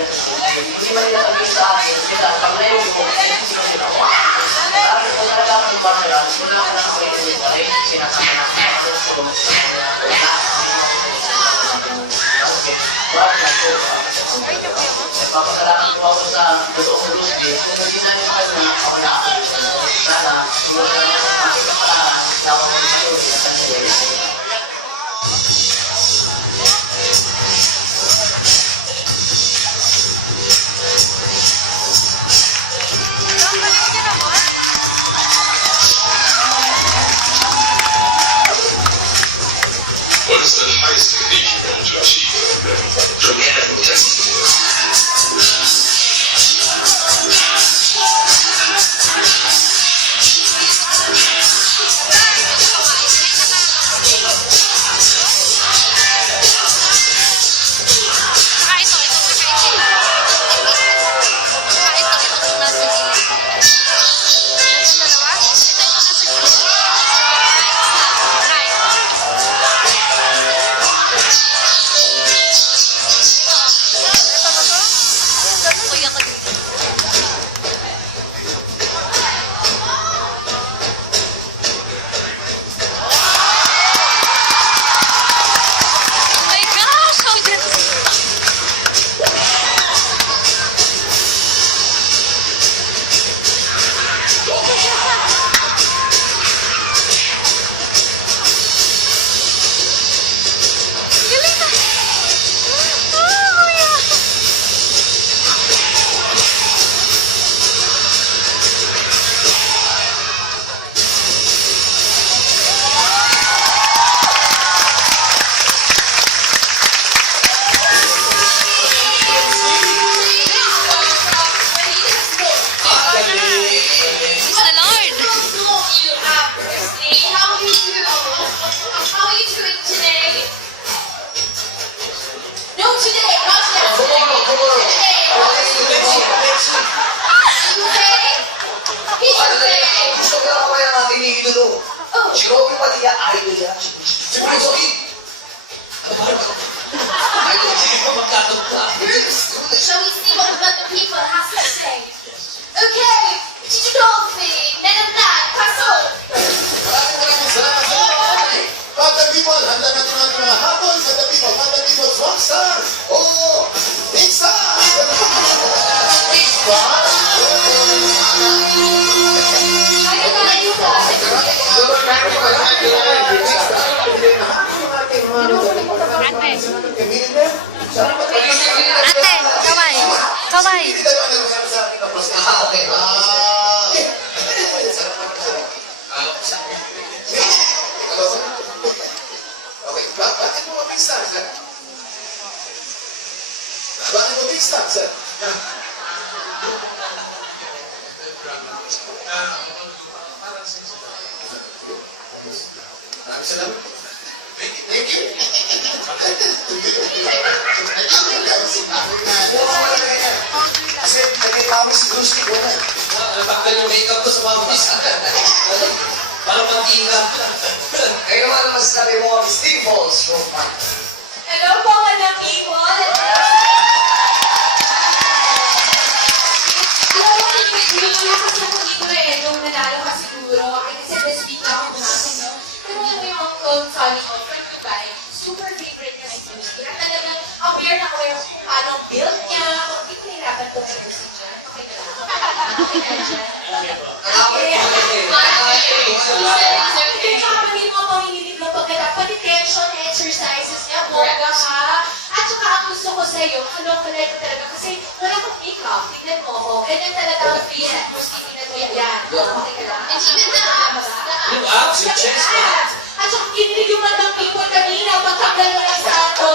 Hindi ba nila sabihin sa akin, kita, pag na yung mo, parang kung talaga ang kumbaga, wala ko na kayo yung walay, sinasama na ako sa mga papasalamat ko ako sa buong Lucy, kung hindi na yung kanya, ako na sana, mula na aking kaparaan, tawag mo na yun, at ang nilay. What is the highest technique you want to achieve? Dramatic technique. Si Robby Padilla, idol niya. Si Prince Oid. Idol niya. Magkatugla. Shall we see what the people have to say? Okay, Gigi Dolphy, Men of Black, pasok! Maraming salamat sa mga Father People, handa natin ang mga habol sa The People. Father People, Rockstar! Oo! Pizza! Pizza! Ate, kamay. Kamay. Bakit mo mabigsa, sir? Bakit mo mabigsa, sir? Maraming salamat. Thank you. Kasi nagkakawag si Cruz ko na. Napakal yung makeup ko sa mga misa. Para mag-ingat. Kayo ano masasabi mo ang Steve Falls from Mark? Hello po, mga people! Alam mo, hindi mo nakasama dito eh, nung nanalo ka siguro. Kasi this week ako natin, no? Pero ano yung Sonic ko from Dubai, super favorite niya si Tuesday. At talagang aware na aware kung paano build niya, kung hindi nahirapan ito sa procedure. Okay ka lang. Okay ka dyan. Kaya mo panginginig mo pagkatapos, pati tension exercises niya, bongga ka. At saka ang gusto ko sa'yo, kalong-kalay ko talaga kasi wala kang makeup. Tignan mo ako. Ganyan talaga ang face at most na to yan. Okay ka lang. And even the abs. Yung abs, yung chest. At saka kinilig yung mga people kanina, matanggal mo lang sa ato.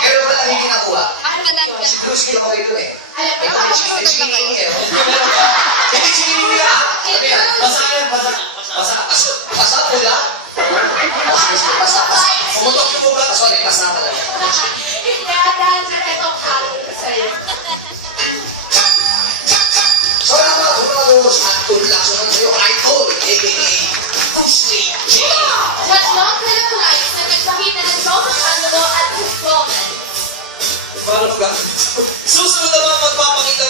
Pero wala hindi nakuha. Si Cruz ko lang ito eh. Alam mo, Ito ay singing eh. Hindi singing nila. Basa yan, basa. Basa ko lang. Basa. Umutok yung mukha. Sorry, basa talaga. dahil sa itong hapon sa'yo. So, ano mga tulad sa'yo, idol. Paano gagawin ito? Susunod naman magpapakita